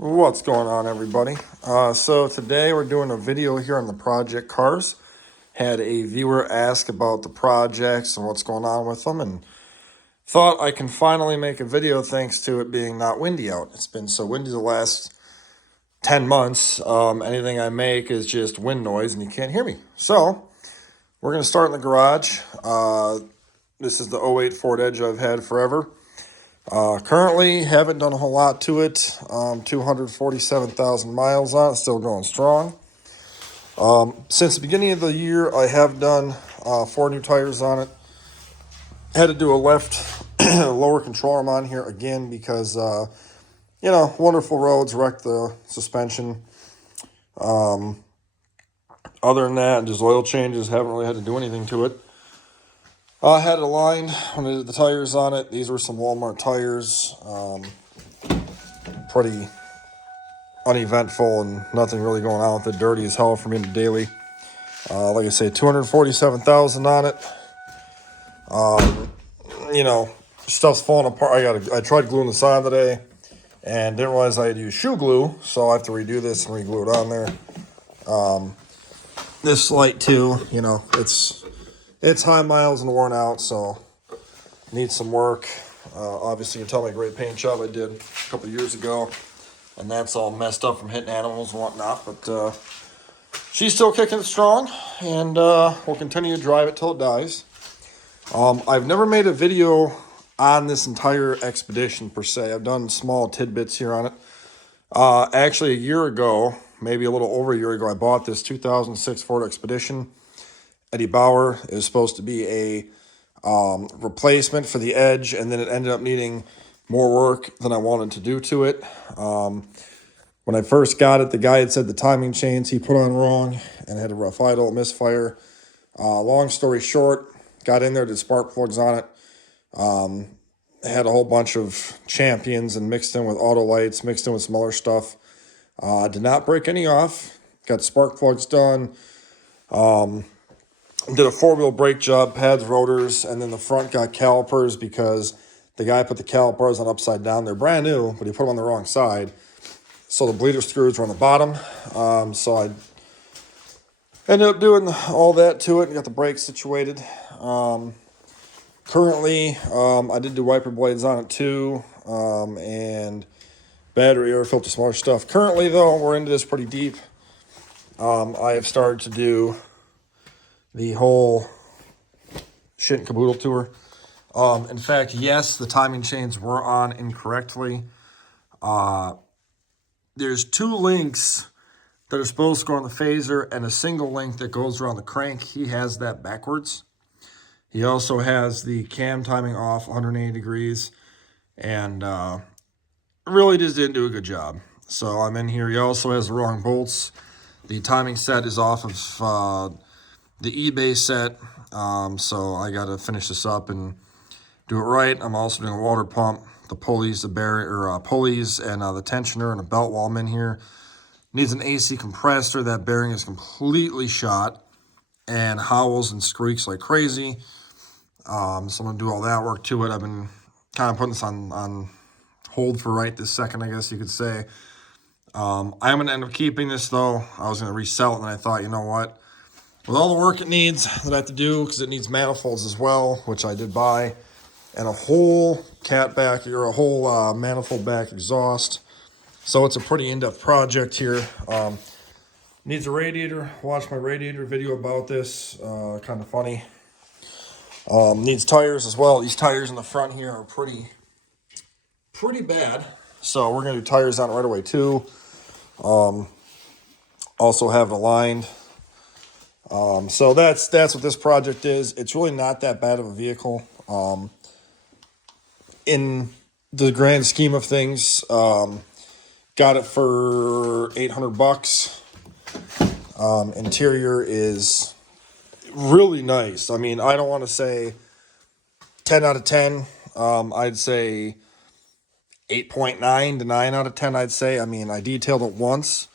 What's going on, everybody? So today we're doing a video here on the Project Cars. Had a viewer ask about the projects and what's going on with them, and thought I can finally make a video thanks to it being not windy out. It's been so windy the last 10 months. Anything I make is just wind noise and you can't hear me. So we're going to start in the garage. This is the '08 Ford Edge I've had forever. Currently, haven't done a whole lot to it. 247,000 miles on it, still going strong. Since the beginning of the year, I have done 4 new tires on it. Had to do a left lower control arm on here again because, wonderful roads wrecked the suspension. Other than that, just oil changes, haven't really had to do anything to it. I had it aligned when I did the tires on it. These were some Walmart tires. Pretty uneventful and nothing really going on with it. Dirty as hell for me daily. Like I say, 247,000 on it. Stuff's falling apart. I tried gluing the side today and didn't realize I had to use shoe glue, so I have to redo this and re-glue it on there. This light too, it's high miles and worn out, so needs some work. Obviously, you can tell my great paint job I did a couple years ago, and that's all messed up from hitting animals and whatnot. But she's still kicking it strong, and we'll continue to drive it till it dies. I've never made a video on this entire expedition per se. I've done small tidbits here on it. Actually, a year ago, maybe a little over a year ago, I bought this 2006 Ford Expedition. Eddie Bauer. It was supposed to be a replacement for the Edge, and then it ended up needing more work than I wanted to do to it. When I first got it, the guy had said the timing chains he put on wrong and had a rough idle, misfire. Long story short, got in there, did spark plugs on it. Had a whole bunch of champions and mixed in with auto lights, mixed in with some other stuff. Did not break any off. Got spark plugs done. Did a 4-wheel brake job, pads, rotors, and then the front got calipers because the guy put the calipers on upside down. They're brand new, but he put them on the wrong side. So the bleeder screws were on the bottom. So I ended up doing all that to it and got the brakes situated. Currently, I did do wiper blades on it too, and battery, air filter, some other stuff. Currently, though, we're into this pretty deep. I have started to do the whole shit and caboodle tour. In fact, yes, the timing chains were on incorrectly. There's 2 links that are supposed to go on the phaser and a single link that goes around the crank. He has that backwards. He also has the cam timing off 180 degrees and really just didn't do a good job. So I'm in here. He also has the wrong bolts. The timing set is off of the eBay set, so I got to finish this up and do it right. I'm also doing a water pump, the pulleys, the barrier, pulleys, and the tensioner and a belt while I'm in here. Needs an AC compressor. That bearing is completely shot and howls and squeaks like crazy. So I'm gonna do all that work to it. I've been kind of putting this on hold for right this second, I guess you could say. I am gonna end up keeping this though. I was gonna resell it, and I thought, you know what? With all the work it needs that I have to do, because it needs manifolds as well, which I did buy, and a whole manifold back exhaust. So it's a pretty in-depth project here. Needs a radiator. Watch my radiator video about this. Kind of funny. Needs tires as well. These tires in the front here are pretty bad. So we're gonna do tires on it right away too. Also have it aligned. So that's what this project is. It's really not that bad of a vehicle. In the grand scheme of things, got it for $800. Interior is really nice. I mean, I don't want to say 10 out of 10. I'd say 8.9 to 9 out of 10, I'd say. I mean, I detailed it once.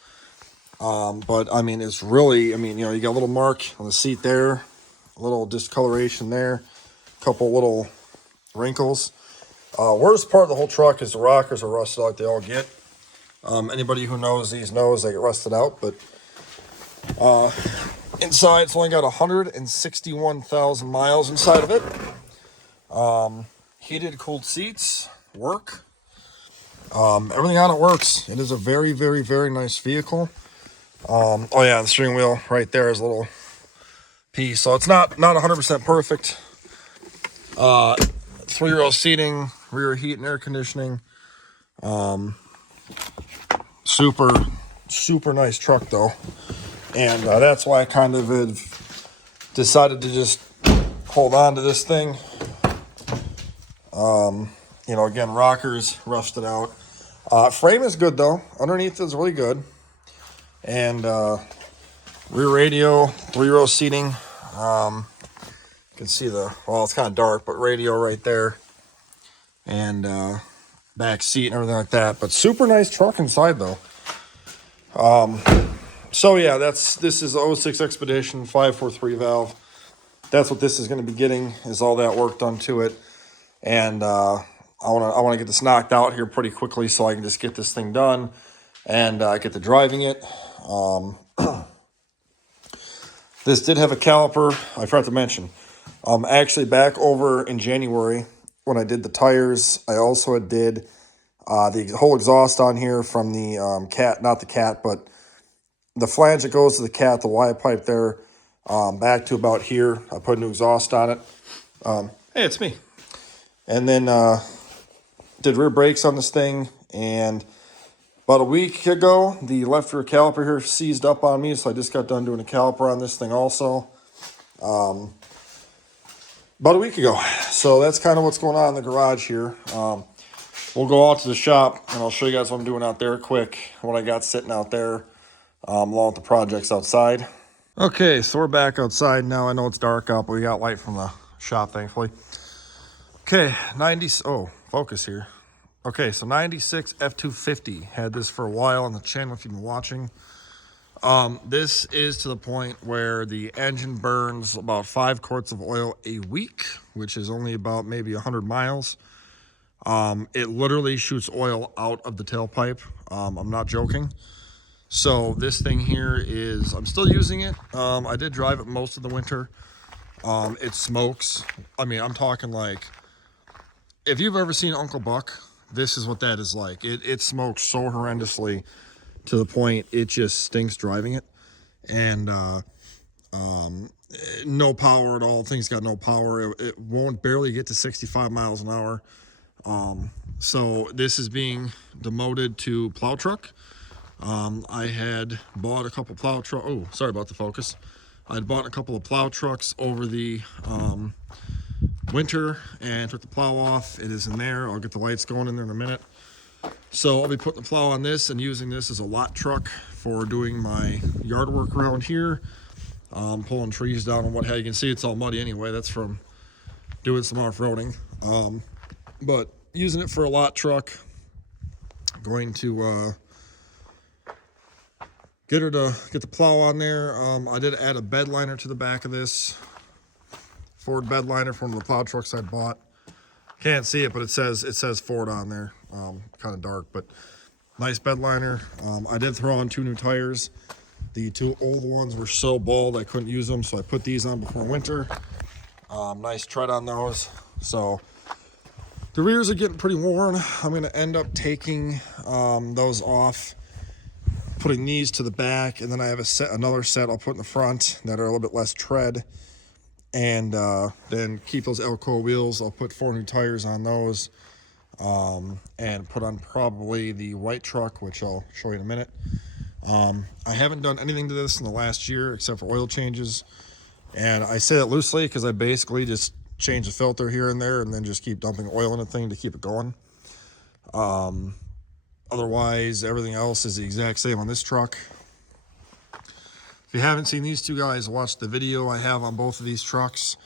But I mean, it's really, you got a little mark on the seat there, a little discoloration there, a couple little wrinkles. Worst part of the whole truck is the rockers are rusted like they all get. Anybody who knows these knows they get rusted out, but inside it's only got 161,000 miles inside of it. Heated, cooled seats work. Everything on it works. It is a very, very, very nice vehicle. Oh yeah, the steering wheel right there is a little piece, so it's not 100% perfect. 3-row seating, rear heat and air conditioning. Super nice truck though, and that's why I kind of have decided to just hold on to this thing. You know, again, rockers rusted out. Frame is good though. Underneath is really good, and rear radio, 3-row seating. You can see well, it's kind of dark, but radio right there, and back seat and everything like that. But super nice truck inside though. So yeah, this is the 06 Expedition 543 valve. That's what this is going to be getting, is all that work done to it. And I want to get this knocked out here pretty quickly so I can just get this thing done and get to driving it. This did have a caliper. I forgot to mention. Actually, back over in January when I did the tires, I also did the whole exhaust on here from the cat, not the cat, but the flange that goes to the cat, the Y pipe there, back to about here. I put a new exhaust on it. Hey, it's me. And then did rear brakes on this thing, and about a week ago, the left rear caliper here seized up on me, so I just got done doing a caliper on this thing also. About a week ago. So that's kind of what's going on in the garage here. We'll go out to the shop, and I'll show you guys what I'm doing out there quick, what I got sitting out there, along with the projects outside. Okay, so we're back outside now. I know it's dark out, but we got light from the shop, thankfully. Okay, focus here. Okay, so 96 F250. Had this for a while on the channel if you've been watching. This is to the point where the engine burns about 5 quarts of oil a week, which is only about maybe 100 miles. It literally shoots oil out of the tailpipe. I'm not joking. So this thing here I'm still using it. I did drive it most of the winter. It smokes. I mean, I'm talking like, if you've ever seen Uncle Buck, this is what that is like. It smokes so horrendously to the point it just stinks driving it. And no power at all. Thing's got no power. It won't barely get to 65 miles an hour. So this is being demoted to plow truck. I had bought a couple plow trucks. Oh, sorry about the focus. I had bought a couple of plow trucks over the winter and took the plow off. It is in there. I'll get the lights going in there in a minute. So I'll be putting the plow on this and using this as a lot truck for doing my yard work around here. Pulling trees down and what have you. You can see it's all muddy anyway. That's from doing some off-roading. But using it for a lot truck. Going to get the plow on there. I did add a bed liner to the back of this. Ford bed liner from one of the plow trucks I bought. Can't see it, but it says Ford on there. Kind of dark, but nice bed liner. I did throw on 2 new tires. The 2 old ones were so bald I couldn't use them, so I put these on before winter. Nice tread on those. So the rears are getting pretty worn. I'm going to end up taking those off, putting these to the back, and then I have another set I'll put in the front that are a little bit less tread. And then keep those Elco wheels. I'll put 4 new tires on those, and put on probably the white truck, which I'll show you in a minute. I haven't done anything to this in the last year except for oil changes, and I say that loosely because I basically just change the filter here and there and then just keep dumping oil in the thing to keep it going. Otherwise, everything else is the exact same on this truck. If you haven't seen these 2 guys, watch the video I have on both of these trucks.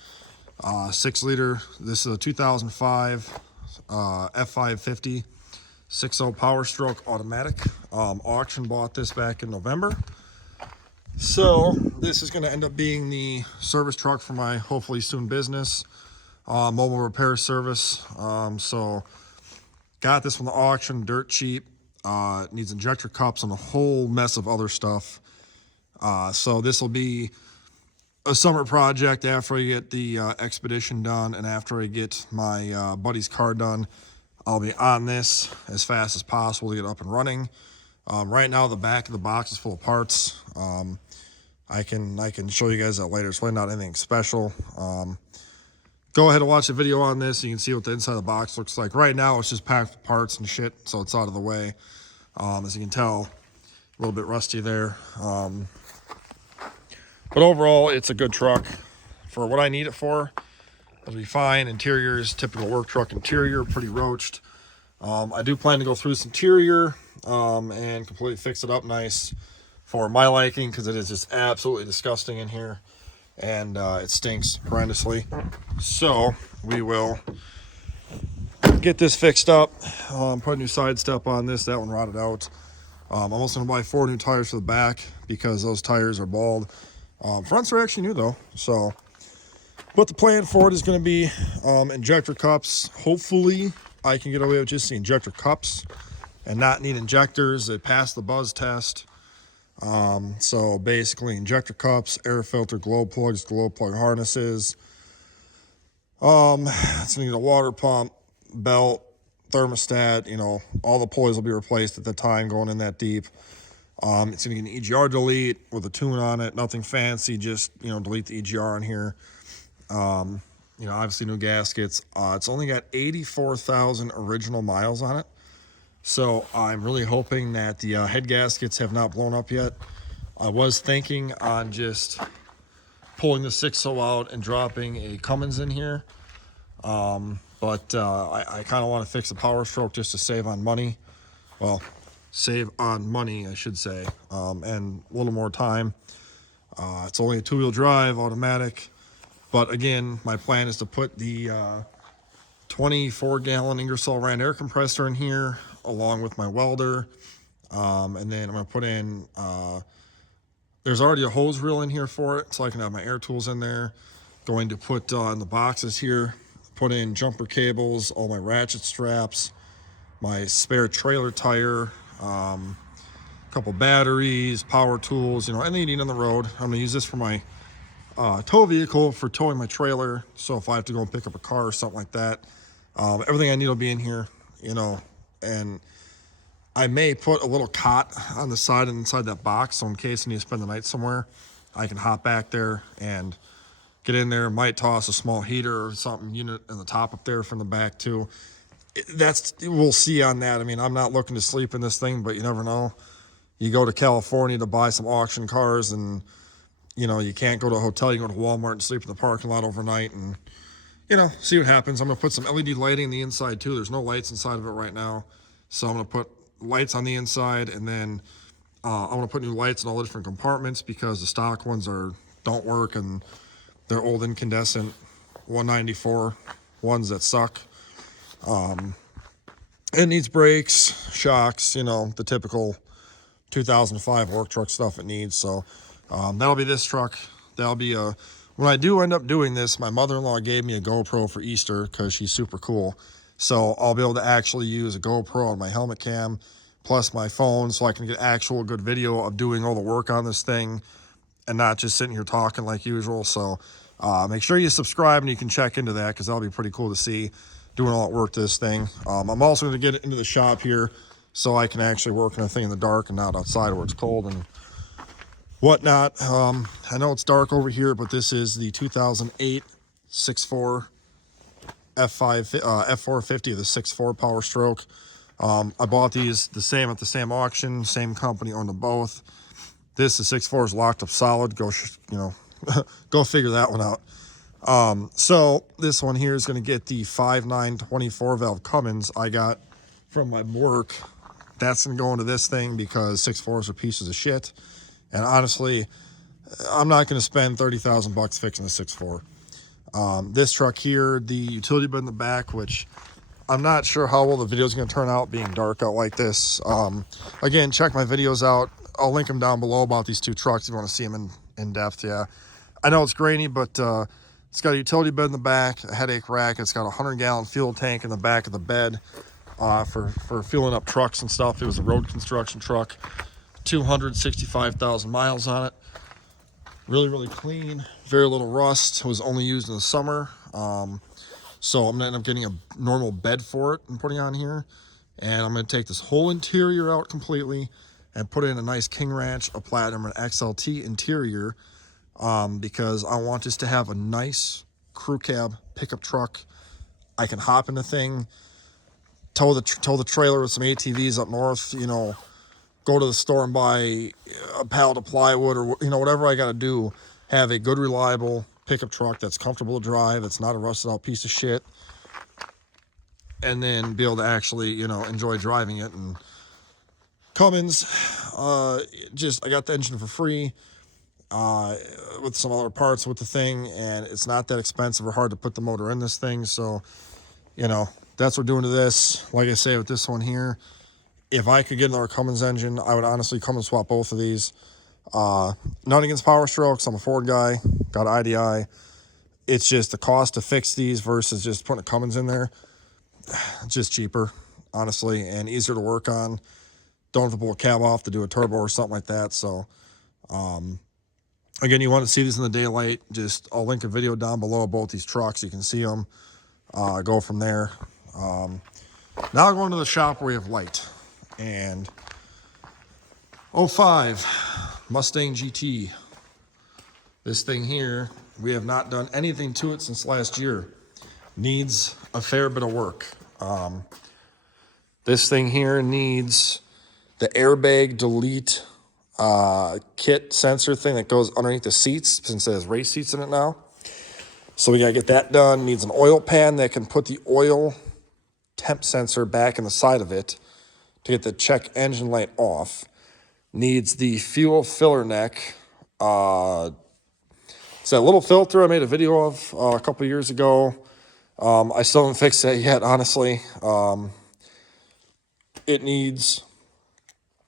6 liter. This is a 2005 F550 6.0 Power Stroke automatic. Auction bought this back in November. So this is going to end up being the service truck for my hopefully soon business, mobile repair service. So got this from the auction, dirt cheap. It needs injector cups and a whole mess of other stuff. So this will be a summer project after I get the Expedition done and after I get my buddy's car done. I'll be on this as fast as possible to get up and running. Right now, the back of the box is full of parts. I can show you guys that later. It's really not anything special. Go ahead and watch the video on this. You can see what the inside of the box looks like. Right now, it's just packed with parts and shit, so it's out of the way. As you can tell, a little bit rusty there. But overall, it's a good truck. For what I need it for, it'll be fine. Interior is typical work truck interior, pretty roached. I do plan to go through this interior and completely fix it up nice for my liking, because it is just absolutely disgusting in here. And it stinks horrendously. So we will get this fixed up, put a new side step on this. That one rotted out. I'm also going to buy 4 new tires for the back because those tires are bald. Fronts are actually new though. So what the plan for it is going to be injector cups. Hopefully I can get away with just the injector cups and not need injectors that pass the buzz test. So basically injector cups, air filter, glow plugs, glow plug harnesses. It's gonna need a water pump, belt, thermostat, you know, all the pulleys will be replaced at the time going in that deep. It's gonna get an EGR delete with a tune on it, nothing fancy, just, you know, delete the EGR in here. You know, obviously new gaskets. It's only got 84,000 original miles on it. So I'm really hoping that the head gaskets have not blown up yet. I was thinking on just pulling the 6.0 out and dropping a Cummins in here. But I kind of want to fix the Power Stroke just to save on money. Well, save on money, I should say, and a little more time. It's only a 2-wheel drive, automatic. But again, my plan is to put the 24-gallon Ingersoll Rand air compressor in here, along with my welder. And then I'm going to put in, there's already a hose reel in here for it, so I can have my air tools in there. Going to put in the boxes here, put in jumper cables, all my ratchet straps, my spare trailer tire, a couple batteries, power tools, you know, anything you need on the road. I'm going to use this for my tow vehicle for towing my trailer. So if I have to go and pick up a car or something like that, everything I need will be in here, you know. And I may put a little cot on the side and inside that box, so in case I need to spend the night somewhere, I can hop back there and get in there. Might toss a small heater or something unit in the top up there from the back too. We'll see on that. I mean, I'm not looking to sleep in this thing, but you never know. You go to California to buy some auction cars and, you know, you can't go to a hotel. You go to Walmart and sleep in the parking lot overnight and, you know, see what happens. I'm going to put some LED lighting on the inside too. There's no lights inside of it right now. So I'm going to put lights on the inside, and then I'm going to put new lights in all the different compartments because the stock ones don't work and they're old incandescent 194 ones that suck. It needs brakes, shocks, you know, the typical 2005 work truck stuff it needs. So that'll be this truck. That'll be when I do end up doing this, my mother-in-law gave me a GoPro for Easter because she's super cool. So I'll be able to actually use a GoPro on my helmet cam plus my phone, so I can get actual good video of doing all the work on this thing and not just sitting here talking like usual. So make sure you subscribe and you can check into that because that'll be pretty cool to see doing all that work to this thing. I'm also going to get it into the shop here so I can actually work on a thing in the dark and not outside where it's cold and whatnot. I know it's dark over here, but this is the 2008 6.4 F450, the 6.4 Power Stroke. I bought these the same at the same auction, same company owned them both. This, the 6.4, is locked up solid. Go, you know, go figure that one out. So this one here is going to get the 5.9 24 valve Cummins I got from my work. That's going to go into this thing because 6.4s are pieces of shit. And honestly, I'm not going to spend $30,000 fixing the 6.4. This truck here, the utility bed in the back, which I'm not sure how well the video is going to turn out being dark out like this. Again, check my videos out. I'll link them down below about these two trucks if you want to see them in depth. Yeah, I know it's grainy, but it's got a utility bed in the back, a headache rack. It's got a 100-gallon fuel tank in the back of the bed. for fueling up trucks and stuff. It was a road construction truck, 265,000 miles on it. Really, really clean, very little rust. It was only used in the summer. So I'm gonna end up getting a normal bed for it and putting on here. And I'm gonna take this whole interior out completely and put in a nice King Ranch, a Platinum, and XLT interior, because I want this to have a nice crew cab pickup truck. I can hop in the thing, tow the trailer with some ATVs up north, you know, go to the store and buy a pallet of plywood, or, you know, whatever I got to do. Have a good, reliable pickup truck that's comfortable to drive, it's not a rusted out piece of shit, and then be able to actually, you know, enjoy driving it. And Cummins, I got the engine for free with some other parts with the thing, and it's not that expensive or hard to put the motor in this thing. So, you know, that's what we're doing to this. Like I say, with this one here, if I could get another Cummins engine, I would honestly come and swap both of these. Not against Power Strokes. I'm a Ford guy, got IDI. It's just the cost to fix these versus just putting a Cummins in there. Just cheaper, honestly, and easier to work on. Don't have to pull a cab off to do a turbo or something like that. So, again, you want to see these in the daylight, I'll link a video down below of both these trucks. You can see them. Go from there. Now going to the shop where we have light. And 05 Mustang GT. This thing here, we have not done anything to it since last year. Needs a fair bit of work. This thing here needs the airbag delete kit sensor thing that goes underneath the seats, since it has race seats in it now. So we gotta get that done. Needs an oil pan that can put the oil temp sensor back in the side of it to get the check engine light off. Needs the fuel filler neck. It's that little filter I made a video of a couple years ago. I still haven't fixed that yet, honestly. It needs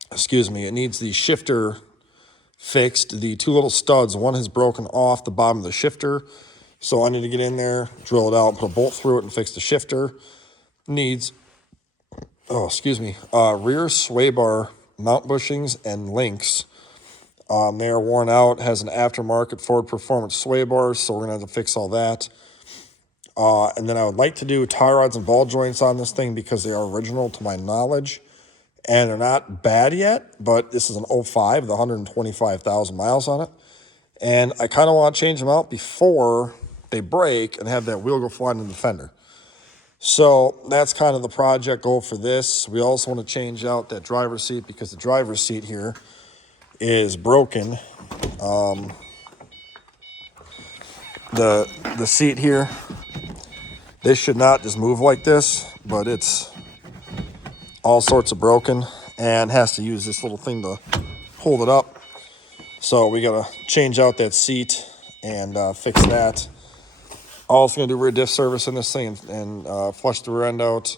the shifter fixed. The two little studs, one has broken off the bottom of the shifter. So I need to get in there, drill it out, put a bolt through it, and fix the shifter. Needs, rear sway bar mount bushings and links. They are worn out, has an aftermarket Ford Performance sway bar, so we're going to have to fix all that. And then I would like to do tie rods and ball joints on this thing because they are original to my knowledge. And they're not bad yet, but this is an 05 with 125,000 miles on it. And I kind of want to change them out before they break and have that wheel go flying in the fender. So that's kind of the project goal for this. We also want to change out that driver's seat because the driver's seat here is broken. The seat here, this should not just move like this, but it's all sorts of broken and has to use this little thing to hold it up. So we got to change out that seat and fix that. Also going to do rear diff service in this thing and flush the rear end out.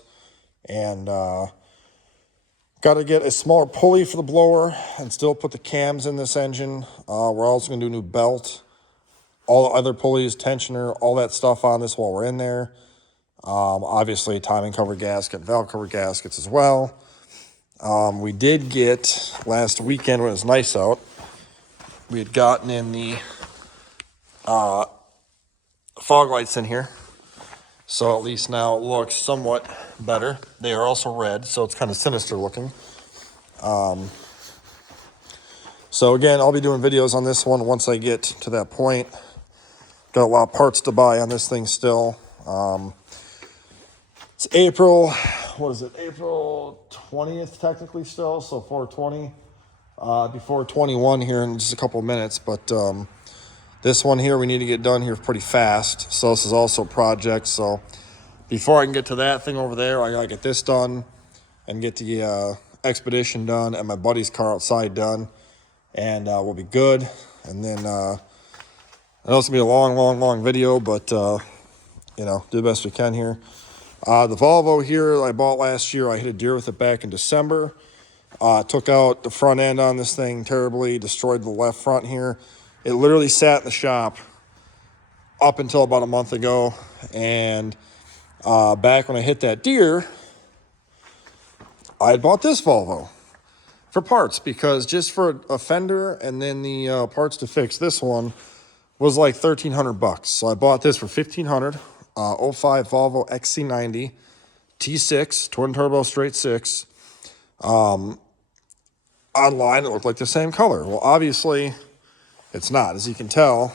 And got to get a smaller pulley for the blower and still put the cams in this engine. We're also going to do a new belt. All the other pulleys, tensioner, all that stuff on this while we're in there. Obviously, timing cover gasket, valve cover gaskets as well. We did get, last weekend when it was nice out, we had gotten in the fog lights in here. So at least now it looks somewhat better. They are also red, so it's kind of sinister looking. So again, I'll be doing videos on this one once I get to that point. Got a lot of parts to buy on this thing still. It's April, April 20th technically still, so 420. Before 21 here in just a couple of minutes, but this one here we need to get done here pretty fast. So this is also a project. So before I can get to that thing over there, I gotta get this done and get the Expedition done and my buddy's car outside done, and we'll be good. And then I know it's gonna be a long video, but you know, do the best we can here. The Volvo here I bought last year. I hit a deer with it back in December. Took out the front end on this thing terribly, destroyed the left front here. It literally sat in the shop up until about a month ago. And back when I hit that deer, I had bought this Volvo for parts because just for a fender and then the parts to fix this one was like $1,300. So I bought this for $1,500. 05 Volvo XC90 T6 twin turbo straight six. Online, it looked like the same color. Well, obviously, it's not. As you can tell,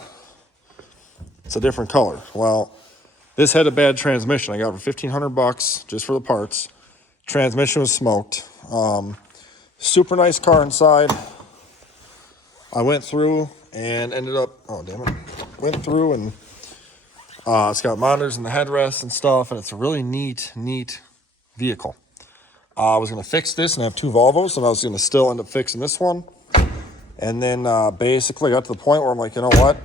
it's a different color. Well, this had a bad transmission. I got it for $1,500 just for the parts. Transmission was smoked. Super nice car inside. I went through and ended up, oh damn it, went through and it's got monitors in the headrest and stuff, and it's a really neat vehicle. I was going to fix this and have two Volvos, and I was going to still end up fixing this one. And then basically got to the point where I'm like, you know what?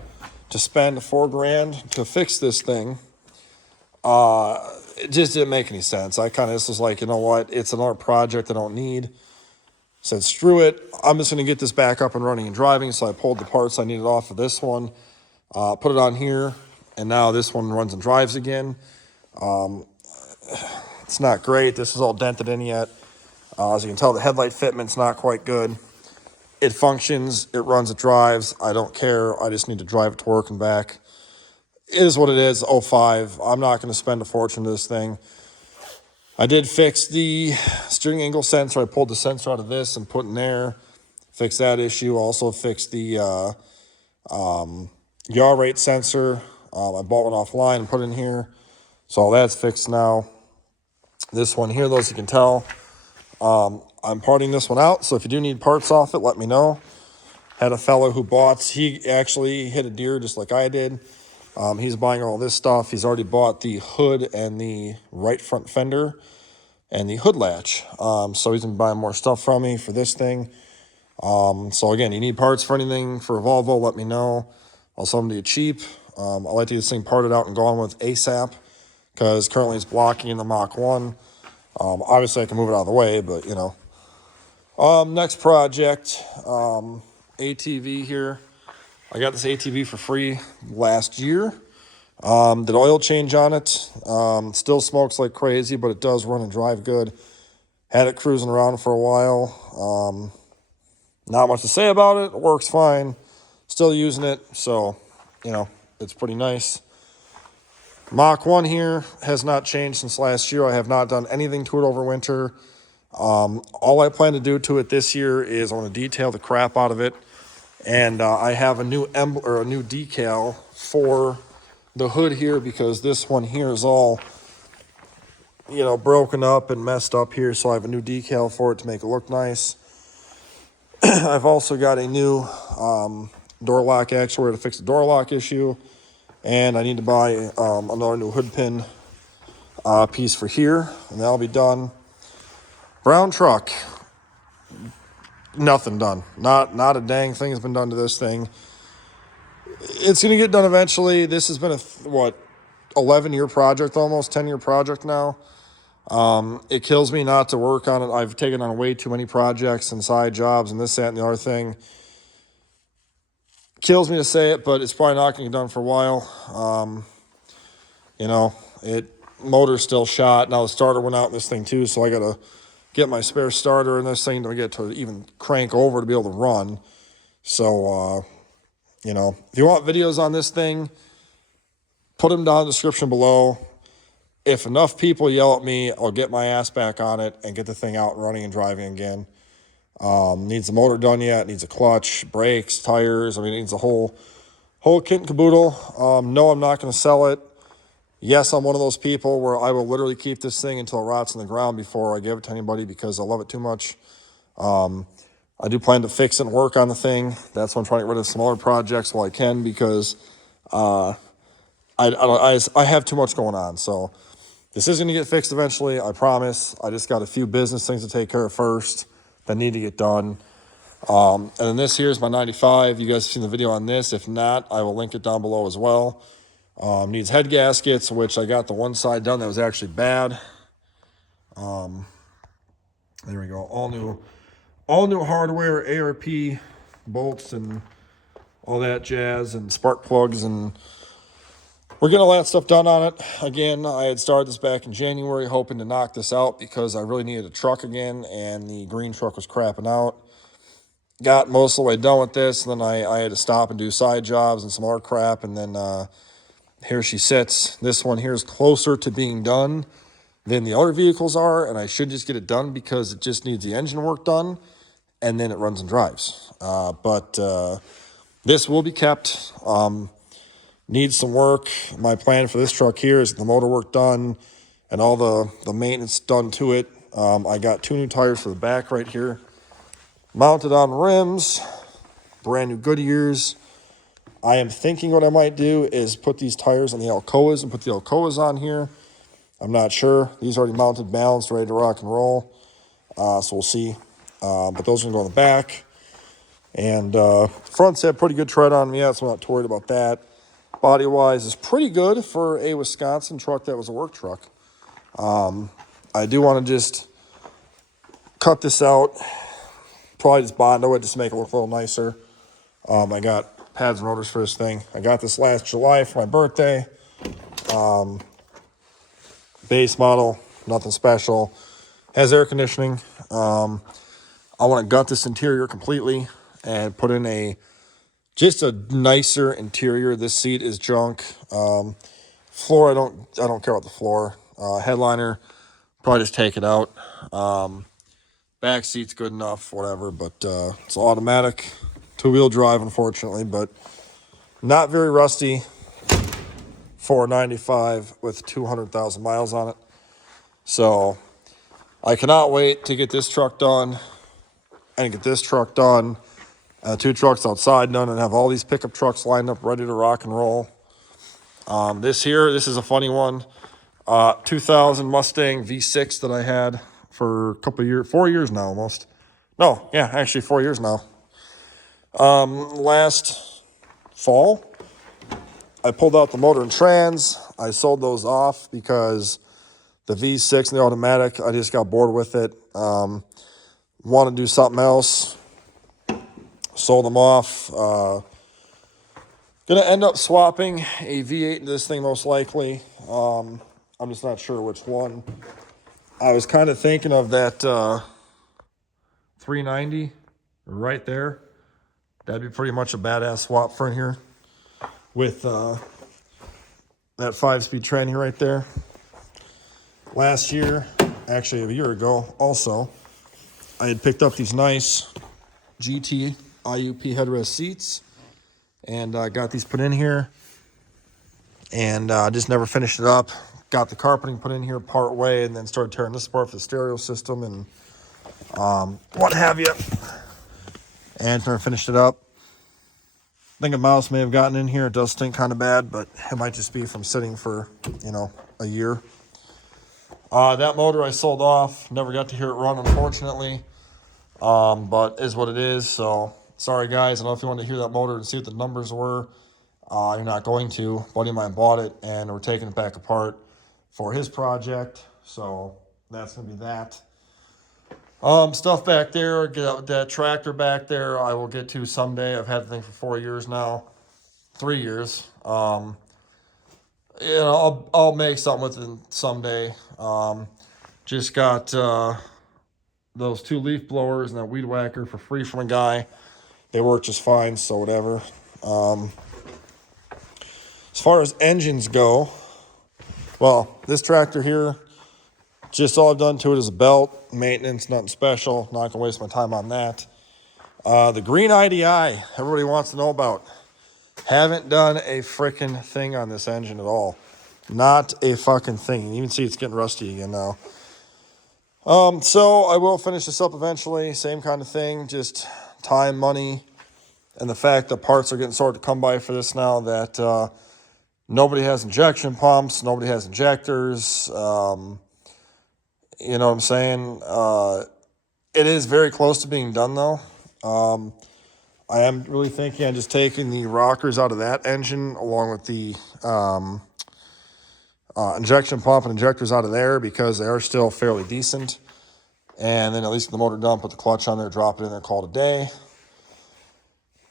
To spend $4,000 to fix this thing, it just didn't make any sense. I kind of just was like, you know what? It's another project I don't need. Said, screw it. I'm just going to get this back up and running and driving. So I pulled the parts I needed off of this one, put it on here, and now this one runs and drives again. It's not great. This is all dented in yet. As you can tell, the headlight fitment's not quite good. It functions, it runs, it drives. I don't care. I just need to drive it to work and back. It is what it is, 05. I'm not going to spend a fortune to this thing. I did fix the steering angle sensor. I pulled the sensor out of this and put in there. Fixed that issue. Also fixed the yaw rate sensor. I bought one offline and put it in here. So all that's fixed now. This one here, though, as you can tell, I'm parting this one out. So if you do need parts off it, let me know. Had a fellow who bought, he actually hit a deer just like I did. He's buying all this stuff. He's already bought the hood and the right front fender and the hood latch. So he's been buying more stuff from me for this thing. So again, you need parts for anything for a Volvo, let me know. I'll sell them to you cheap. I like to get this thing parted out and gone with ASAP because currently it's blocking in the Mach 1. Obviously I can move it out of the way, but you know. Next project, ATV here. I got this ATV for free last year. Did oil change on it. Still smokes like crazy, but it does run and drive good. Had it cruising around for a while. Not much to say about it. It works fine. Still using it, so, you know, it's pretty nice. Mach 1 here has not changed since last year. I have not done anything to it over winter. All I plan to do to it this year is I want to detail the crap out of it. And I have a new emblem or a new decal for the hood here because this one here is all, you know, broken up and messed up here. So I have a new decal for it to make it look nice. I've also got a new door lock actuator to fix the door lock issue. And I need to buy another new hood pin piece for here. And that'll be done. Brown truck. Nothing done. Not a dang thing has been done to this thing. It's going to get done eventually. This has been a, 11-year project almost, 10-year project now. It kills me not to work on it. I've taken on way too many projects and side jobs and this, that, and the other thing. Kills me to say it, but it's probably not going to get done for a while. You know, motor's still shot. Now the starter went out in this thing too, so I got to get my spare starter in this thing to get to even crank over to be able to run. So, you know, if you want videos on this thing, put them down in the description below. If enough people yell at me, I'll get my ass back on it and get the thing out and running and driving again. Needs the motor done yet. Needs a clutch, brakes, tires. I mean, it needs a whole kit and caboodle. No, I'm not going to sell it. Yes, I'm one of those people where I will literally keep this thing until it rots in the ground before I give it to anybody because I love it too much. I do plan to fix it and work on the thing. That's why I'm trying to get rid of some other projects while I can because I have too much going on. So this is going to get fixed eventually, I promise. I just got a few business things to take care of first that need to get done. And then this here is my 95. You guys have seen the video on this. If not, I will link it down below as well. Needs head gaskets, which I got the one side done that was actually bad. There we go. All new hardware, ARP bolts and all that jazz and spark plugs and we're getting a lot of stuff done on it. Again, I had started this back in January, hoping to knock this out because I really needed a truck again, and the green truck was crapping out. Got most of the way done with this, and then I had to stop and do side jobs and some other crap, and then here she sits. This one here is closer to being done than the other vehicles are, and I should just get it done because it just needs the engine work done, and then it runs and drives. But this will be kept. Needs some work. My plan for this truck here is the motor work done and all the maintenance done to it. I got 2 new tires for the back right here, mounted on rims, brand new Goodyears. I am thinking what I might do is put these tires on the Alcoas and put the Alcoas on here. I'm not sure. These are already mounted, balanced, ready to rock and roll. So we'll see. But those are going to go in the back. And front's had pretty good tread on me yet, so I'm not too worried about that. Body-wise is pretty good for a Wisconsin truck that was a work truck. I do want to just cut this out. Probably just Bondo it just to make it look a little nicer. I got pads and rotors for this thing. I got this last July for my birthday. Base model, nothing special. Has air conditioning. I want to gut this interior completely and put in just a nicer interior. This seat is junk. Floor, I don't care about the floor. Headliner, probably just take it out. Back seat's good enough, whatever, but it's automatic, 2-wheel drive, unfortunately, but not very rusty for a 95 with 200,000 miles on it. So I cannot wait to get this truck done and get this truck done, 2 trucks outside done, and have all these pickup trucks lined up ready to rock and roll. This is a funny one. 2000 Mustang V6 that I had for a couple of years, 4 years now almost. No, yeah, actually 4 years now. Last fall, I pulled out the motor and trans. I sold those off because the V6 and the automatic, I just got bored with it. Want to do something else. Sold them off. Gonna end up swapping a V8 into this thing most likely. I'm just not sure which one. I was kind of thinking of that 390 right there. That'd be pretty much a badass swap for in here with that 5-speed tranny right there. Last year, actually a year ago also, I had picked up these nice GT IUP headrest seats and got these put in here, and just never finished it up. Got the carpeting put in here part way, and then started tearing this apart for the stereo system and what have you, and never finished it up. I think a mouse may have gotten in here. It does stink kind of bad, but it might just be from sitting for, a year. That motor I sold off. Never got to hear it run, unfortunately. But is what it is. So sorry, guys. I don't know if you want to hear that motor and see what the numbers were. You're not going to. A buddy of mine bought it, and we're taking it back apart for his project. So that's going to be that. Stuff back there, get that tractor back there, I will get to someday. I've had the thing for 4 years now, 3 years. I'll make something with it someday. Just got those 2 leaf blowers and that weed whacker for free from a guy. They work just fine, so whatever. As far as engines go, well, this tractor here, just all I've done to it is a belt, maintenance, nothing special. Not going to waste my time on that. The green IDI, everybody wants to know about. Haven't done a freaking thing on this engine at all. Not a fucking thing. You can even see it's getting rusty again now. So I will finish this up eventually. Same kind of thing, just time, money, and the fact that parts are getting started to come by for this now that nobody has injection pumps, nobody has injectors. You know what I'm saying? It is very close to being done, though. I am really thinking on just taking the rockers out of that engine along with the injection pump and injectors out of there because they are still fairly decent. And then at least the motor done, put the clutch on there, drop it in there, call it a day.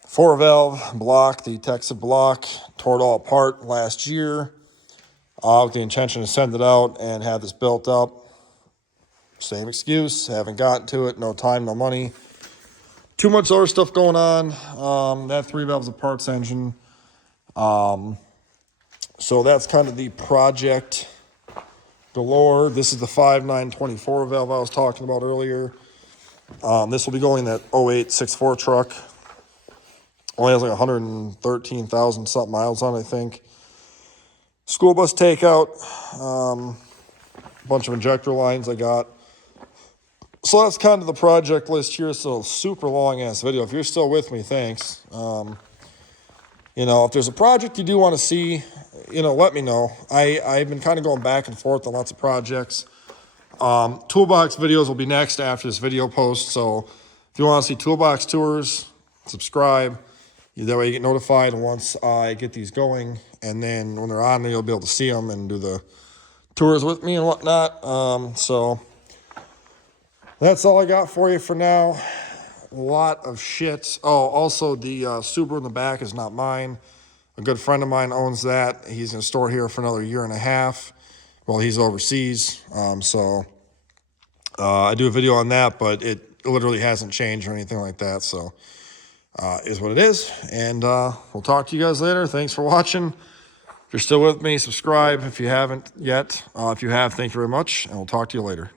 4-valve block, the Texas block, tore it all apart last year. with the intention to send it out and have this built up. Same excuse, haven't gotten to it, no time, no money. Too much other stuff going on. That 3 valves of parts engine. So that's kind of the project galore. This is the 5924 valve I was talking about earlier. This will be going in that 08 6.4 truck. Only has like 113,000 something miles on it, I think. School bus takeout. Bunch of injector lines I got. So that's kind of the project list here. So super long ass video. If you're still with me, thanks. You know, if there's a project you do want to see, you know, let me know. I've been kind of going back and forth on lots of projects. Toolbox videos will be next after this video post. So if you want to see toolbox tours, subscribe. That way you get notified once I get these going. And then when they're on there, you'll be able to see them and do the tours with me and whatnot. So that's all I got for you for now. A lot of shit. Oh, also the Subaru in the back is not mine. A good friend of mine owns that. He's going to store here for another 1.5 years while he's overseas. So I do a video on that, but it literally hasn't changed or anything like that. So is what it is. And we'll talk to you guys later. Thanks for watching. If you're still with me, subscribe if you haven't yet. If you have, thank you very much, and we'll talk to you later.